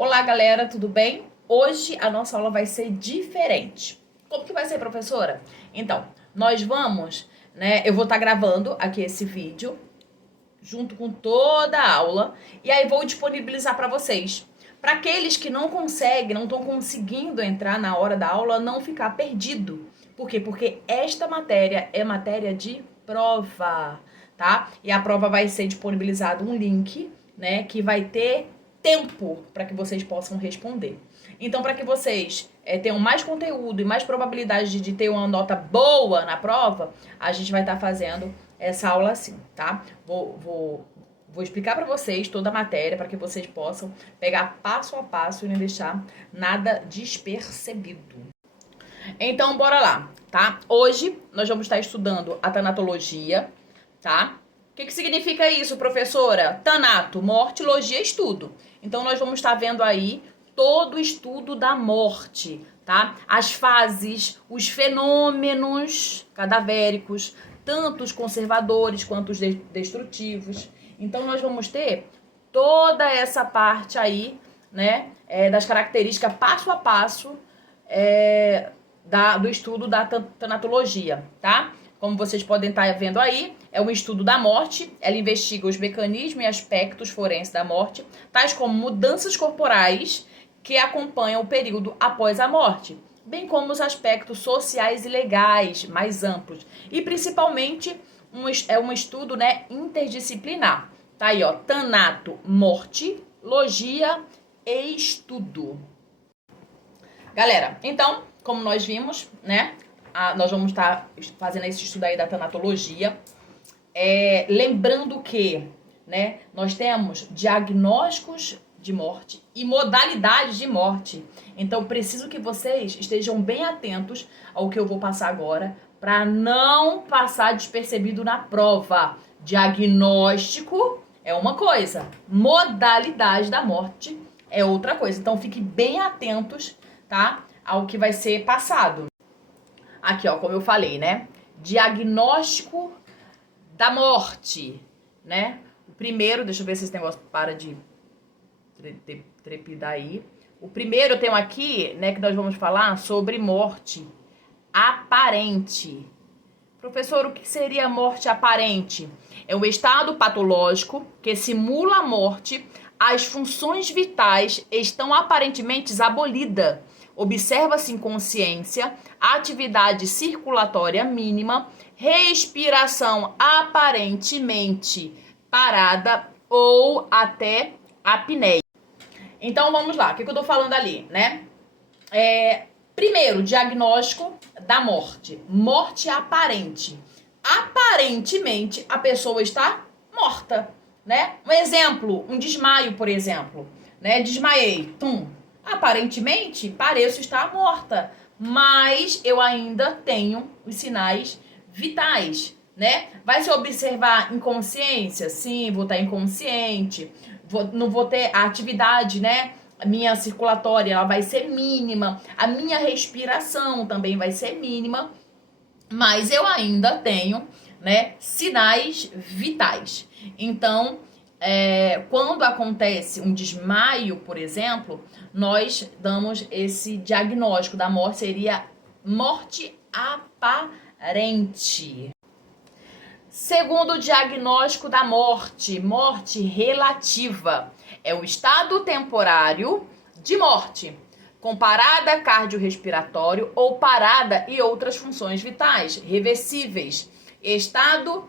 Olá, galera, tudo bem? Hoje a nossa aula vai ser diferente. Como que vai ser, professora? Então, nós vamos, eu vou estar gravando aqui esse vídeo junto com toda a aula e aí vou disponibilizar para vocês. Para aqueles que não conseguem, não estão conseguindo entrar na hora da aula, não ficar perdido. Por quê? Porque esta matéria é matéria de prova, tá? E a prova vai ser disponibilizado um link, que vai ter tempo para que vocês possam responder. Então, para que vocês tenham mais conteúdo e mais probabilidade de ter uma nota boa na prova, a gente vai estar fazendo essa aula assim, tá? Vou explicar para vocês toda a matéria para que vocês possam pegar passo a passo e não deixar nada despercebido. Então, bora lá, tá? Hoje nós vamos estar estudando a tanatologia, tá? O que significa isso, professora? Tanato, morte, logia, estudo. Então, nós vamos estar vendo aí todo o estudo da morte, tá? As fases, os fenômenos cadavéricos, tanto os conservadores quanto os destrutivos. Então, nós vamos ter toda essa parte aí, das características passo a passo do estudo da tanatologia, tá? Como vocês podem estar vendo aí, é um estudo da morte. Ela investiga os mecanismos e aspectos forenses da morte, tais como mudanças corporais que acompanham o período após a morte, bem como os aspectos sociais e legais mais amplos. E principalmente é um estudo interdisciplinar. Tá aí, ó, tanato, morte, logia e estudo. Galera, então, como nós vimos, nós vamos estar fazendo esse estudo aí da tanatologia. Lembrando que, nós temos diagnósticos de morte e modalidades de morte. Então, preciso que vocês estejam bem atentos ao que eu vou passar agora, para não passar despercebido na prova. Diagnóstico é uma coisa, modalidade da morte é outra coisa. Então, fiquem bem atentos, tá, ao que vai ser passado. Aqui, ó, como eu falei, diagnóstico da morte, O primeiro, deixa eu ver se esse negócio para de trepidar aí. O primeiro eu tenho aqui, que nós vamos falar sobre morte aparente. Professor, o que seria morte aparente? É um estado patológico que simula a morte. As funções vitais estão aparentemente abolidas. Observa-se inconsciência, atividade circulatória mínima, respiração aparentemente parada ou até apneia. Então, vamos lá. O que eu tô falando ali, Primeiro, diagnóstico da morte. Morte aparente. Aparentemente, a pessoa está morta, Um exemplo, um desmaio, por exemplo, Desmaiei, aparentemente, pareço estar morta, mas eu ainda tenho os sinais vitais, Vai se observar inconsciência? Sim, vou estar inconsciente. Não vou ter a atividade, A minha circulatória, ela vai ser mínima. A minha respiração também vai ser mínima. Mas eu ainda tenho, sinais vitais. Então, quando acontece um desmaio, por exemplo, nós damos esse diagnóstico da morte, seria morte aparente. Segundo diagnóstico da morte, morte relativa, é o estado temporário de morte, com parada cardiorrespiratório ou parada e outras funções vitais reversíveis. Estado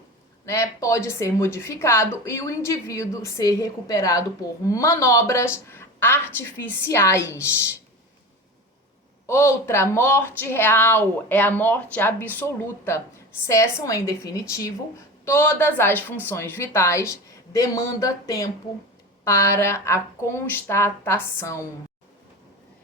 pode ser modificado e o indivíduo ser recuperado por manobras artificiais. Outra, morte real, é a morte absoluta. Cessam em definitivo todas as funções vitais, demanda tempo para a constatação.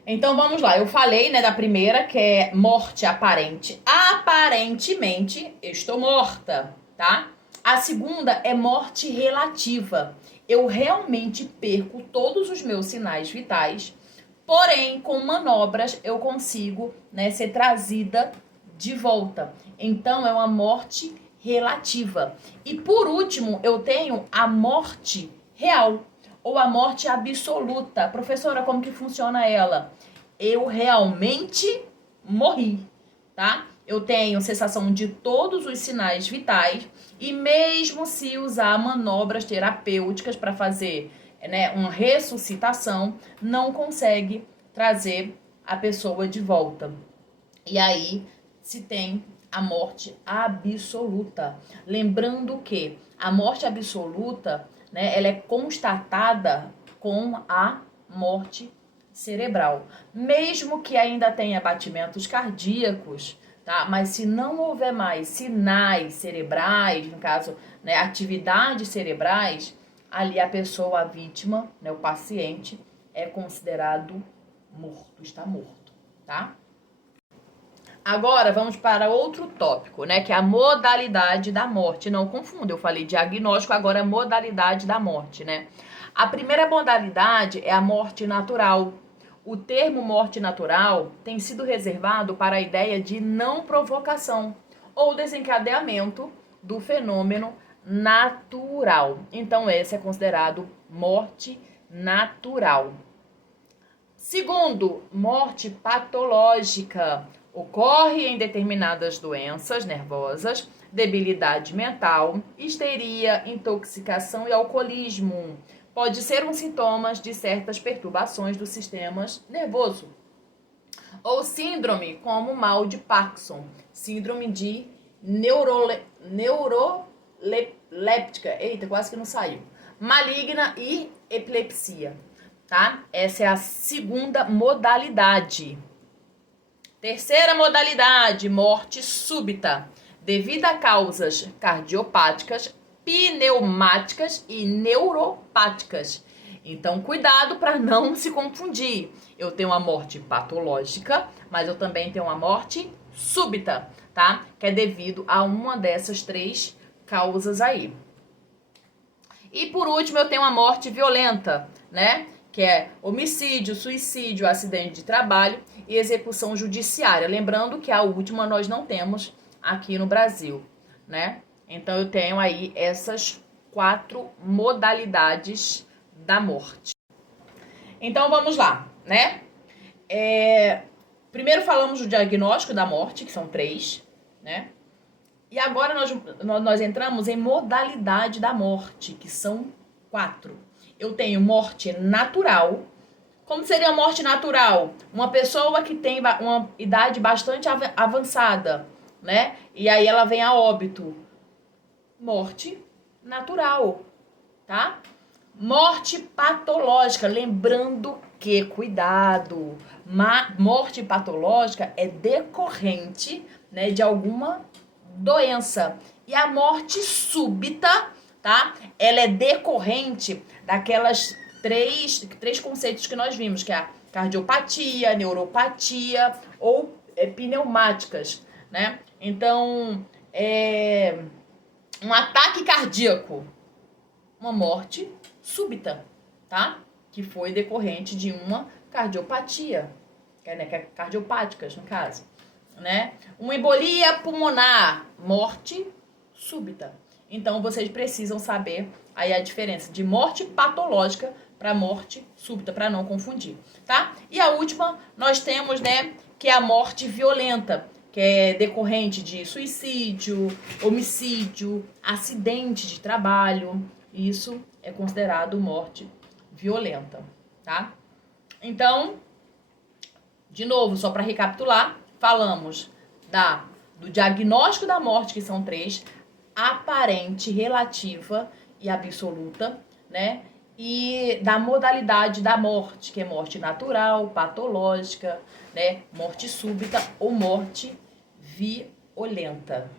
Então vamos lá, eu falei da primeira, que é morte aparente. Aparentemente estou morta, tá? A segunda é morte relativa. Eu realmente perco todos os meus sinais vitais, porém com manobras eu consigo ser trazida de volta. Então é uma morte relativa. E por último eu tenho a morte real. ou a morte absoluta. Professora, como que funciona ela? Eu realmente morri, tá? Eu tenho cessação de todos os sinais vitais e mesmo se usar manobras terapêuticas para fazer, né, uma ressuscitação, não consegue trazer a pessoa de volta. E aí se tem a morte absoluta. Lembrando que a morte absoluta, né, ela é constatada com a morte cerebral. Mesmo que ainda tenha batimentos cardíacos, tá? Mas se não houver mais sinais cerebrais, no caso, né, atividades cerebrais, ali a pessoa, a vítima, né, o paciente, é considerado morto, está morto, tá? Agora vamos para outro tópico, né, que é a modalidade da morte. Não confunda, eu falei diagnóstico, agora é modalidade da morte, né? A primeira modalidade é a morte natural. O termo morte natural tem sido reservado para a ideia de não provocação ou desencadeamento do fenômeno natural. Então, esse é considerado morte natural. Segundo, morte patológica. Ocorre em determinadas doenças nervosas, debilidade mental, histeria, intoxicação e alcoolismo. Pode ser um sintoma de certas perturbações do sistema nervoso. Ou síndrome, como mal de Parkinson, síndrome de neuroléptica, eita, quase que não saiu, maligna e epilepsia, tá? Essa é a segunda modalidade. Terceira modalidade, morte súbita, devido a causas cardiopáticas, pneumáticas e neuropáticas. Então, cuidado para não se confundir. Eu tenho uma morte patológica, mas eu também tenho uma morte súbita, tá? Que é devido a uma dessas três causas aí. E por último, eu tenho uma morte violenta, né? Que é homicídio, suicídio, acidente de trabalho e execução judiciária. Lembrando que a última nós não temos aqui no Brasil, né? Então eu tenho aí essas 4 modalidades da morte. Então vamos lá, né? Primeiro falamos do diagnóstico da morte, que são 3, né? E agora nós entramos em modalidade da morte, que são 4. Eu tenho morte natural. Como seria a morte natural? Uma pessoa que tem uma idade bastante avançada, né? E aí ela vem a óbito. Morte natural, tá? Morte patológica. Lembrando que, cuidado, morte patológica é decorrente, né, de alguma doença. E a morte súbita, tá? Ela é decorrente daquelas três conceitos que nós vimos, que é a cardiopatia, neuropatia ou pneumáticas, né? Então, um ataque cardíaco, uma morte súbita, tá? Que foi decorrente de uma cardiopatia, que é cardiopáticas, no caso, né? Uma embolia pulmonar, morte súbita. Então, vocês precisam saber aí a diferença de morte patológica para morte súbita, para não confundir, tá? E a última, nós temos, né, que é a morte violenta, que é decorrente de suicídio, homicídio, acidente de trabalho. Isso é considerado morte violenta, tá? Então, de novo, só para recapitular, falamos do diagnóstico da morte, que são 3, aparente, relativa e absoluta, né? E da modalidade da morte, que é morte natural, patológica, né? Morte súbita ou morte violenta.